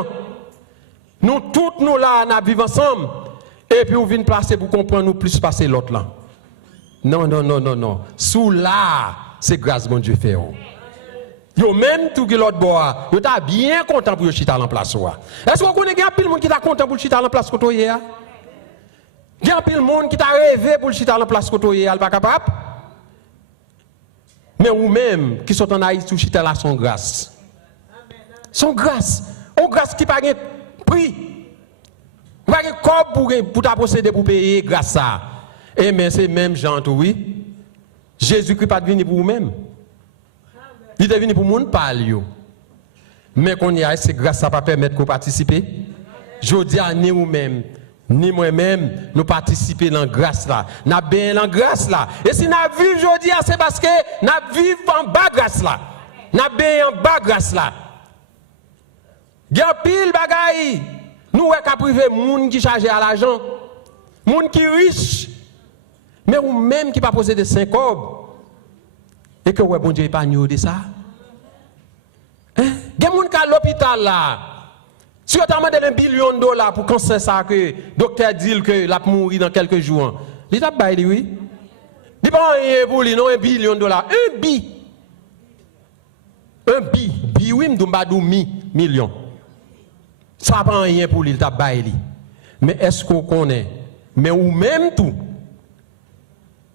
Nous tous nous là nous vivons ensemble. Et puis on vient placer pour comprendre nous plus passer l'autre là. Non. Sous là, c'est grâce bon Dieu fait. Yo même tout que l'autre bois, yo t'a bien content pour chita en place. Est-ce que vous connaissez un pile monde qui t'a content pour chita en place côté hier? Il y a un pile monde qui t'a rêvé pour chita en place côté hier, pas capable? Mais ou même qui sont en Haïti tout chita là son grâce. Son grâce, une grâce qui pas de prix. Pas de corps pour ta posséder pour payer grâce à. Et mais c'est même Jean tout oui. Jésus-Christ pas venu pour vous-même. Il est venu pour monde parler. Mais qu'on y a c'est grâce ça pas permettre qu'on participe. Je dis à ni vous-même ni moi-même nous participer dans la grâce là. N'a bien dans grâce là. Et si n'a vivre aujourd'hui c'est parce que n'a vivre en bas grâce là. N'a bien en bas grâce là. Gen pile bagay. Nous ouais ka privé moun qui chargé à l'argent. Moun qui riche. Mais ou même qui pas poser de 5 cob. Et que ouais bon Dieu pas de ça. Hein? Gen moun ka l'hôpital là. Si on t'a demandé $1 billion pour cancer ça que docteur dit que l'a mourir dans quelques jours. Il t'a baillé oui. Il pas rien pour lui non $1 billion. Un bi oui m'dou million. Ça pas rien pour lui il t'a baillé. Mais est-ce qu'on connaît mais ou même tout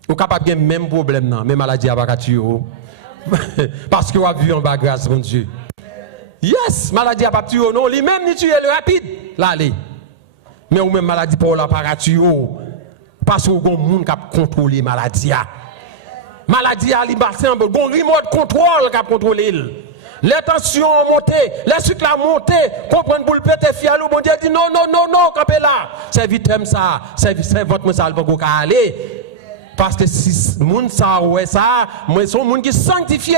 ou capable de même problème non, même maladie à pas tuer parce que on a vu en bas grâce mon Dieu. Yes, maladie à pas tuer non, lui même ni tuer le rapide là aller. Mais ou même maladie pour la pas tuer parce que gon monde qui contrôler maladie a. Maladie à liberté en bon remote contrôle qui contrôler. Les tensions ont monté, les sucres ont monté, comprendre pour le péter fier bon Dieu dit non campé là. C'est vite ça, c'est votre ça va pas aller. Parce que si moun ça ouais ça, moi son monde qui sanctifié.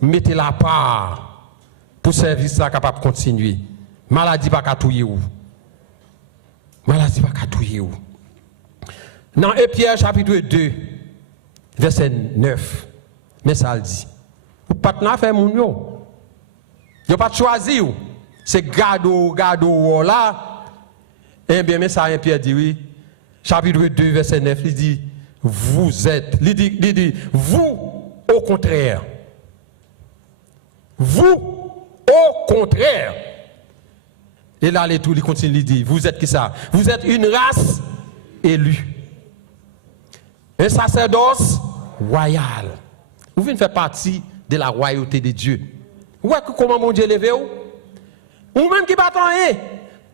Mettez la part pour service ça capable continuer. Maladie pas ka touyer ou. Maladie pas ka touyer ou. Dans Pierre chapitre 2 verset 9. Mais ça le dit. Ou pas n'a fait moun yo. Yo pas choisi ou. C'est gado là. Eh bien mais ça Pierre dit oui. Chapitre 2 verset 9 il dit vous êtes, il dit, vous au contraire. Vous au contraire. Et là, il continue, il dit, vous êtes qui ça? Vous êtes une race élue. Un sacerdoce royal. Vous venez faire partie de la royauté de Dieu. Vous voyez comment mon Dieu levé ou? Ou même qui battent rien.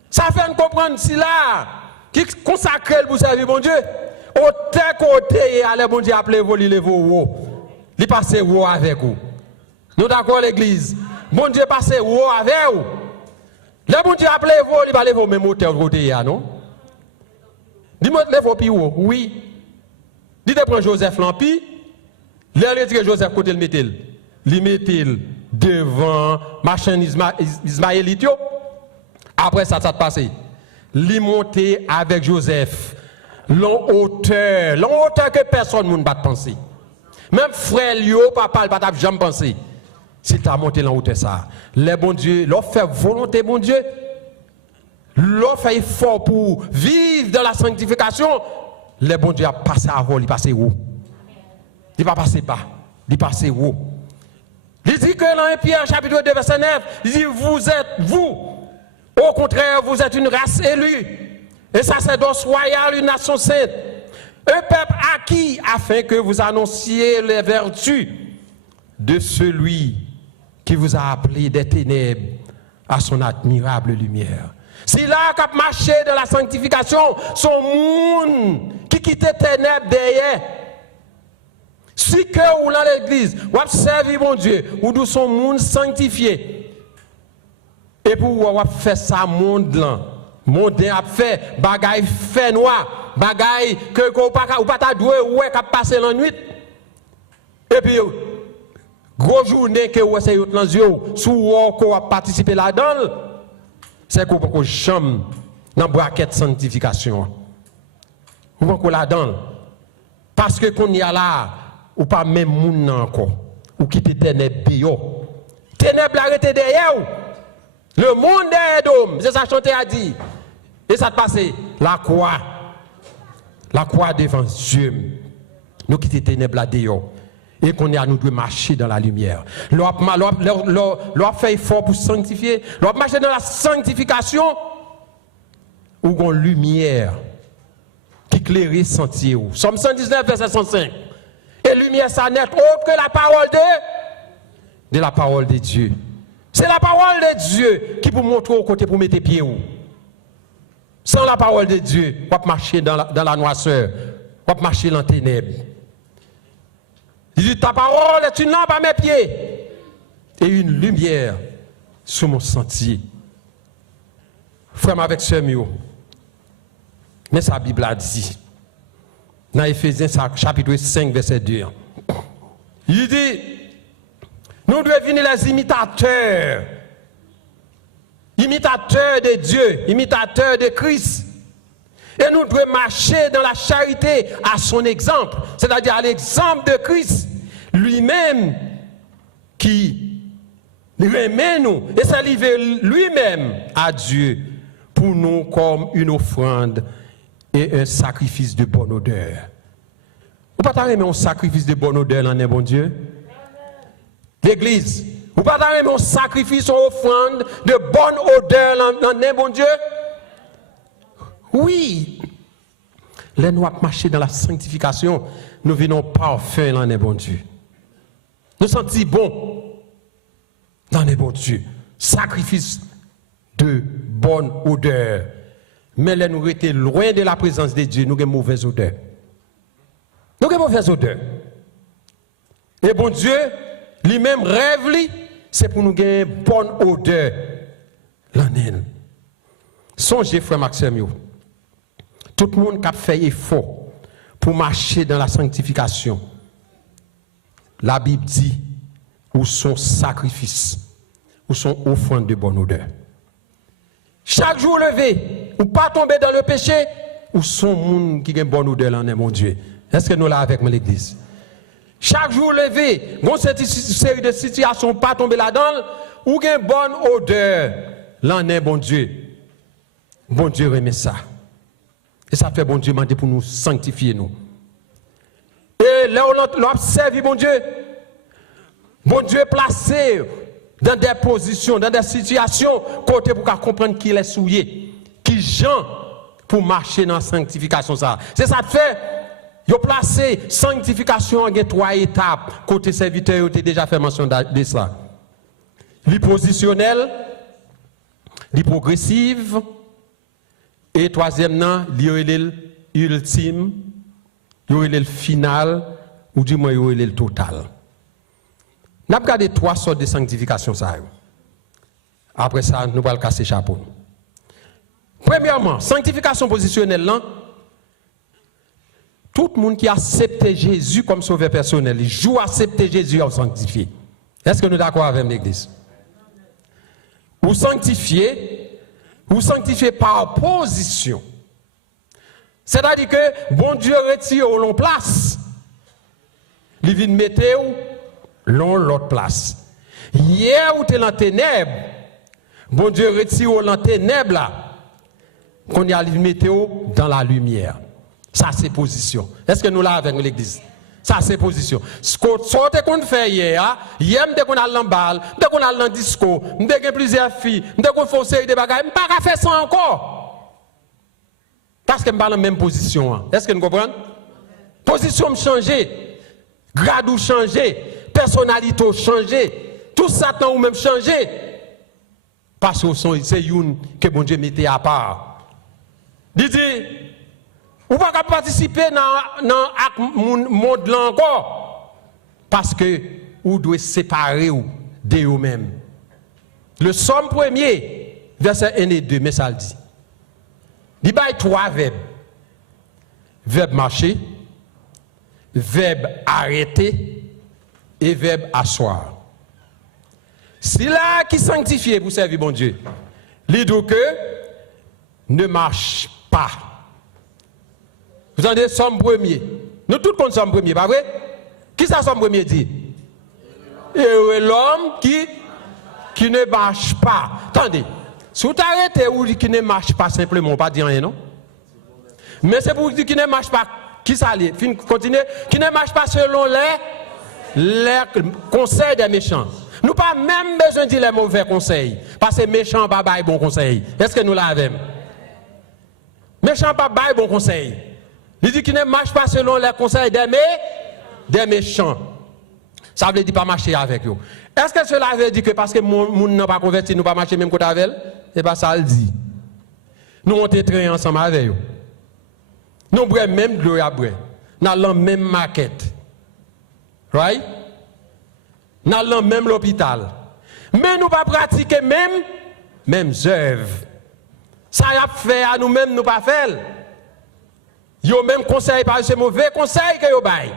Ça fait comprendre si là, qui consacre pour servir mon Dieu. Au côté, allez, bon Dieu, appelez vous, les vous, il passe vous avec vous. Nous d'accord, l'église. Bon Dieu passe vous avec vous. Le bon Dieu appelez vous, il va aller vous même hôtel côté, non? Dis-moi, lève-vous, puis oui. Dites prendre Joseph Lampi, il dit que Joseph côté le mettait. Il mettait devant machin Ismaélite. Après ça passe. Il montait avec Joseph. L'on hauteur que personne ne va penser. Même frère Lio, papa, il va jamais penser. S'il t'a monté l'en hauteur ça. Les bon Dieu, l'on fait volonté, bon Dieu. L'on fait effort pour vivre dans la sanctification. Les bon Dieu a passé avant, il passe où? Il va passer bas, il passe où? Il dit que dans 1 Pierre chapitre 2 verset 9, il dit vous, au contraire, vous êtes une race élue. Et sacerdoce royal, une nation sainte, un peuple acquis afin que vous annonciez les vertus de celui qui vous a appelé des ténèbres à son admirable lumière. C'est là qu'a marché de la sanctification, son monde qui quittait ténèbres derrière. Si que ou dans l'église, ou servir mon Dieu, ou d'où son monde sanctifié. Et pour ou faire ça monde là. Monde a fait bagaille fait noir, bagaille que ou pas ta doué ouais qu'a passer la nuit. Et puis gros journée que ouais c'est yo dans yeux sous ko a participer là-dedans. C'est qu'on peut jamais dans braquette sanctification. Ou pas là-dedans. Parce que qu'on y a là ou pas même moun encore ou quitter ténèbres yo. Ténèbres arrêté derrière ou. Le monde est d'homme, c'est ça chanter a dit. Et ça te passe, la croix devant Dieu. Nous quittons ténèbres là-dedans. Et qu'on est à nous de marcher dans la lumière. L'on fait effort pour sanctifier. L'on marche dans la sanctification. Ou qu'on lumière qui éclaire sentier. Somme 119, verset 105. Et lumière ça n'est autre que la parole de la parole de Dieu. C'est la parole de Dieu qui vous montre au côté pour mettre pied où. Sans la parole de Dieu, on va marcher dans la noirceur, on va marcher dans les ténèbres. Il dit, ta parole est une lampe à mes pieds et une lumière sur mon sentier. Frère avec ce mieux. Mais sa Bible a dit, dans Éphésiens chapitre 5, verset 2, il dit, nous devons devenir les imitateurs de Dieu, imitateurs de Christ. Et nous devons marcher dans la charité à son exemple, c'est-à-dire à l'exemple de Christ, lui-même qui remet nous, et ça livre lui-même à Dieu pour nous comme une offrande et un sacrifice de bonne odeur. Vous ne pouvez pas aimer un sacrifice de bonne odeur, là, bon Dieu? L'Église, vous ne pouvez pas aimer un sacrifice, une offrande de bonne odeur, là, bon Dieu? Oui. Les nous marcher dans la sanctification, nous venons parfaits dans les bon Dieu. Nous sentons bon dans les bon Dieu. Sacrifice de bonne odeur. Mais là, nous étions loin de la présence de Dieu, nous avons une mauvaise odeur. Nous avons une mauvaise odeur. Et bon Dieu, lui-même rêve, c'est pour nous gagner une bonne odeur. L'année. Songez, frère Maxime. Tout le monde qui a fait effort pour marcher dans la sanctification. La Bible dit, ou son sacrifice, ou son offrande de bonne odeur. Chaque jour levé, ou pas tomber dans le péché, ou son monde qui a une bonne odeur, là, mon Dieu. Est-ce que nous là avec l'église? Chaque jour levé, bon, cette série de situations, pas tomber là-dedans, ou une bonne odeur, là, bon Dieu. Bon Dieu remet ça. Et ça fait bon Dieu demander pour nous sanctifier nous. Et là on observe bon Dieu placé dans des positions, dans des situations, côté pour comprendre qu'il est souillé, qui Jean pour marcher dans la sanctification ça. C'est ça que fait. Il a placé sanctification en 3 étapes. Côté serviteur, il a déjà fait mention de ça. L'hypositionnel, l'hyprogressive, et troisièmement, l'ultime, le final, ou du moins le total. Nous avons regardé 3 sortes de sanctification. Après ça, nous allons casser le chapeau. Premièrement, sanctification positionnelle, là, tout le monde qui accepte Jésus comme sauveur personnel, il joue à accepter Jésus à sanctifier. Est-ce que nous sommes d'accord avec l'Église? Ou sanctifier par position. C'est-à-dire que bon Dieu retire au long place. Il vient mettre l'autre place. Hier où tu es dans les ténèbres, bon Dieu retire au long ténèbres là. Qu'on y a mettre dans la lumière. Ça c'est position. Est-ce que nous l'avons avec l'église? Ça c'est position. Ce qu'on fait hier, dès qu'on a l'embal, dès qu'on a le disco, dès qu'on a plusieurs filles, dès qu'on fait une série de bagages, je ne peux pas faire ça encore. Parce que je ne suis pas dans la même position. Est-ce que vous comprenez? Position changée, grade changé, personnalité changée, tout ça ou même changé. Parce que c'est une que bon Dieu mettait à part. Il dit, vous ne pouvez pas participer dans le monde là encore. Parce que vous devez séparer de vous-même. Le Somme 1er, verset 1 et 2, mais ça le dit. Il y a 3 verbes. Verbe marcher, verbe arrêter et verbe asseoir. C'est là qui sanctifie pour servir bon Dieu. Les deux que ne marche pas. Vous entendez Somme 1er. Nous tous connaissons Somme 1er, pas vrai? Qui ça Somme 1er dit? Et l'homme qui ne marche pas. Attendez, si vous arrêtez ou qui ne marche pas simplement, pas dire rien, non? Mais c'est pour dire qui ne marche pas. Qui ça allait? Continuez. Qui ne marche pas selon les Les conseils des méchants. Nous pas même besoin de dire les mauvais conseils. Parce que méchants pas bail bon conseil. Est-ce que nous l'avons? Méchants pas bail bon conseil. Il dit qu'il ne marche pas selon les conseils des méchants. Ça veut dire pas marcher avec eux. Est-ce que cela veut dire que parce que nous n'a pas converti, nous pas marcher même côté avec eux? C'est pas ça le dit. Nous montons très ensemble avec eux. Nous boivons même de l'eau à boire. Nous allons même maquette. Right? Nous allons même l'hôpital. Mais nous pas pratiquer même œuvres. Ça y a fait à nous-mêmes, nous pas faire. Yo même conseil par ce mauvais conseil que yo bail.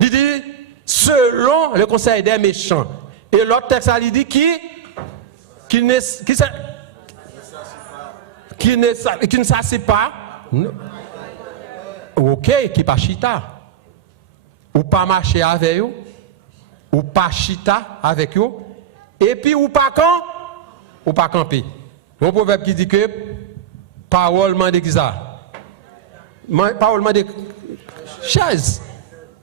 Il dit selon le conseil des méchants. Et l'autre texte il dit qui ne s'assied pas. OK, qui pas chita. Ou pas marcher avec eux, ou pas chita avec eux, et puis ou pas camper. Un proverbe qui dit que parole m'a dit ça. Parole m'a dit chaise.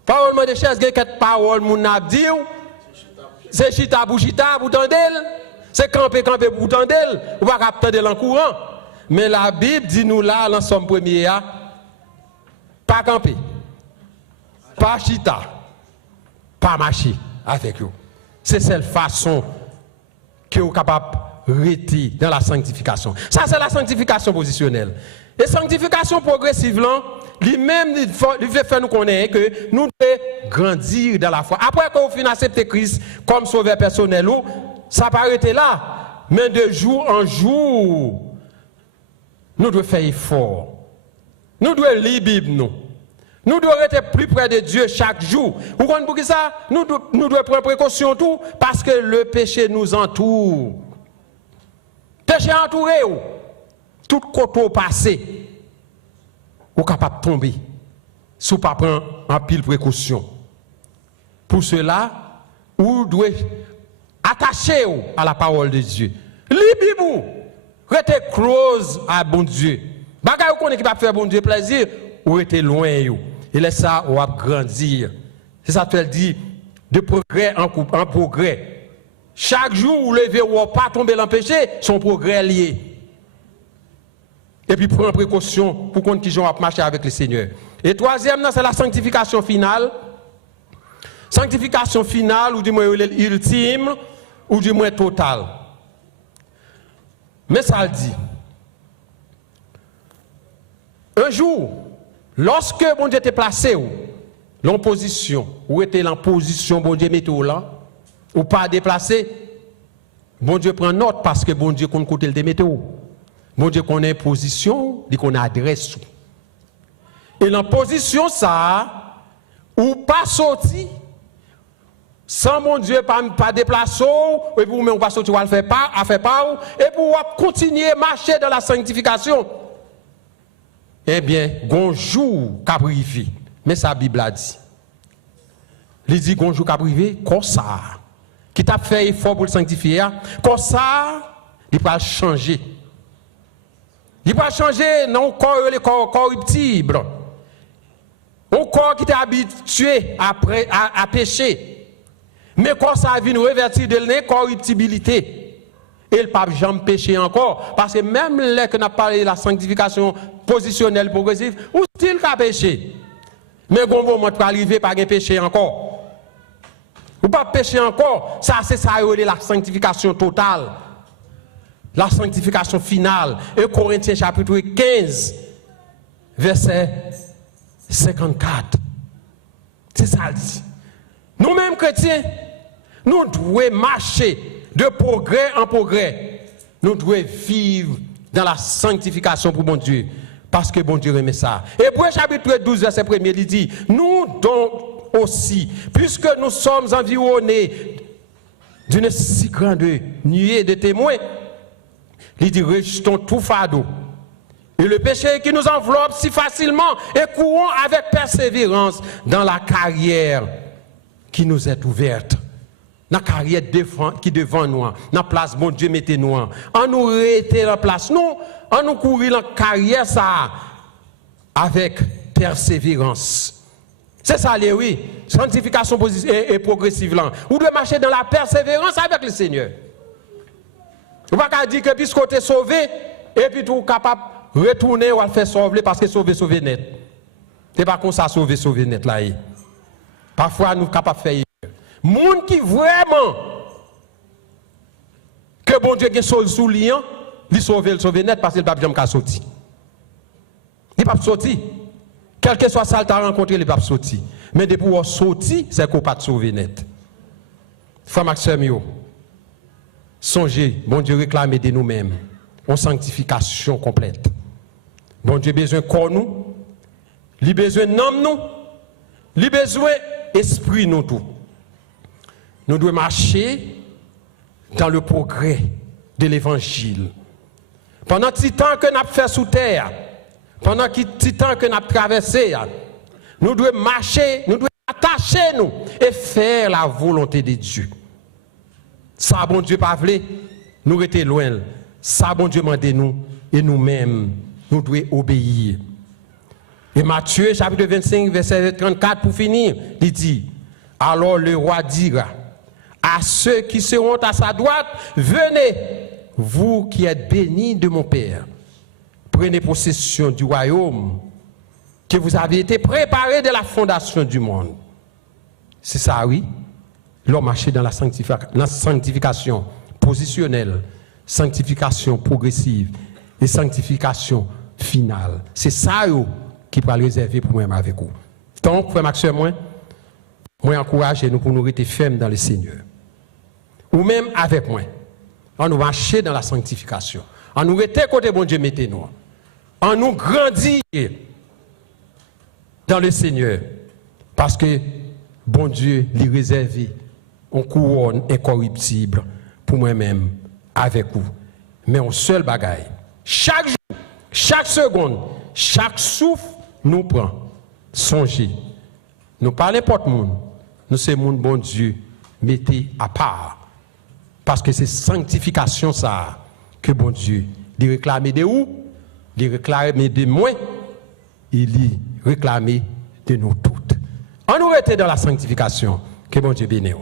Parole m'a dit chaise, que parole mon a dit, c'est chita pour tendel, c'est camper pour tendel, ou pas capter en courant. Mais la Bible dit nous là, l'ensemble premier, pas camper, pas chita, pas marcher avec eux. C'est cette façon que vous êtes capable de rester dans la sanctification. Ça, c'est la sanctification positionnelle. Et sanctification progressive, lui-même, il fait faire nous connaître que nous devons grandir dans la foi. Après que vous finissez accepter Christ comme sauveur personnel, ça n'a pas arrêté là. Mais de jour en jour, nous devons faire effort. Nous devons lire la Bible, nous devons être plus près de Dieu chaque jour. Vous comprenez pour ça? Nous devons prendre précaution tout parce que le péché nous entoure. Péché entouré, tout côté passé, vous êtes capable de tomber si vous ne prenez pas en pile précaution. Pour cela, vous devez attacher à la parole de Dieu. Libérez-vous. Restez close à bon Dieu. Bagay vous connaissez qui va faire bon Dieu plaisir, ou restez loin. Et laisse ça, ou va grandir. C'est ça qu'elle dit, de progrès en progrès. Chaque jour, vous levez ou pas tomber dans le péché, son progrès lié. Et puis, prendre précaution pour qu'on qui va marcher avec le Seigneur. Et troisième, c'est la sanctification finale. Sanctification finale, ou du moins ultime, ou du moins totale. Mais ça le dit. Un jour, lorsque bon Dieu était placé en position, ou était en position, bon Dieu mette là, ou pas déplacé, bon Dieu prend note parce que bon Dieu compte côté le météo. Bon Dieu connaît position, il connaît adresse. Et dans position ça, ou pas sorti, sans mon Dieu pas déplacer, et pour vous pas sortir, à faire pas, et pour continuer à marcher dans la sanctification. Eh bien, gonjou caprivé. Mais sa Bible a dit. Il dit gonjou caprivé, comme ça. Qui t'a fait effort pour le sanctifier, comme ça, il va changer. Il va changer non corps corruptible. Un corps qui t'est habitué à pécher. Mais quand ça vient revertir de l'incorruptibilité. Et le pape jamais péché encore. Parce que même là que nous avons parlé de la sanctification positionnelle progressive, où est-il qu'a péché? Mais bon moment pour arriver par un péché encore. Ou pas pécher encore, ça c'est ça la sanctification totale. La sanctification finale. Et Corinthiens chapitre 15, verset 54. C'est ça le dit. Nous-mêmes chrétiens, nous devons marcher de progrès en progrès. Nous devons vivre dans la sanctification pour bon Dieu. Parce que bon Dieu remet ça. Hébreux chapitre 12, verset 1, il dit, nous donc aussi, puisque nous sommes environnés d'une si grande nuée de témoins, il dit, rejetons tout fardeau. Et le péché qui nous enveloppe si facilement, et courons avec persévérance dans la carrière qui nous est ouverte. Dans la carrière qui devant nous, dans la place, bon Dieu, mettez-nous. En nous rester dans la place, nous, en nous courir dans la carrière, ça, avec persévérance. C'est ça, oui. Sanctification et progressive. Là. Vous devez marcher dans la persévérance avec le Seigneur. Vous ne pouvez pas dire que puisque tu es sauvé, et puis tu es capable de retourner ou de faire sauver parce que sauver net. Ce n'est pas comme ça sauver net. Là. Parfois, nous sommes capables de faire. Les gens qui vraiment, que bon Dieu qui sauve sous lion, il sauver net parce qu'il ne peut pas sortir. Il ne peut pas sortir. Quel que soit ça, tu as rencontré, il ne peut pas sortir. Mais depuis qu'on sortir, c'est qu'on ne peut pas sauver net. Frère Maxime, songez, bon Dieu réclame de nous-mêmes une sanctification complète. Bon Dieu besoin de corps nous, il besoin de nom nous, il besoin d'esprit nous tout. Nous devons marcher dans le progrès de l'évangile. Pendant tout temps que nous avons fait sous terre, pendant tout temps que nous avons traversé, nous devons marcher, nous devons attacher nous et faire la volonté de Dieu. Ça, bon Dieu, pas voulu, nous rester loin. Ça, bon Dieu, demande nous et nous-mêmes, nous devons obéir. Et Matthieu, chapitre 25, verset 34, pour finir, il dit, alors le roi dira à ceux qui seront à sa droite, venez, vous qui êtes bénis de mon Père, prenez possession du royaume que vous avez été préparé de la fondation du monde. C'est ça, oui. L'homme marché dans la sanctification positionnelle, sanctification progressive et sanctification finale. C'est ça qui va réserver pour moi avec vous. Donc, frère Maxime, moi encourage nous pour nous rester fermes dans le Seigneur. Ou même avec moi. On nous marcher dans la sanctification. On nous rester côté bon Dieu mettez-nous. On nous grandir dans le Seigneur. Parce que bon Dieu lui réservé une couronne incorruptible pour moi-même avec vous. Mais un seul bagaille. Chaque jour, chaque seconde, chaque souffle nous prend. Songez. Nous pas n'importe monde. Nous c'est monde bon Dieu mettez à part. Parce que c'est sanctification ça que bon Dieu lui réclame de où? Il réclame de moi. Il réclame de nous toutes. On nous était dans la sanctification. Que bon Dieu bénisse.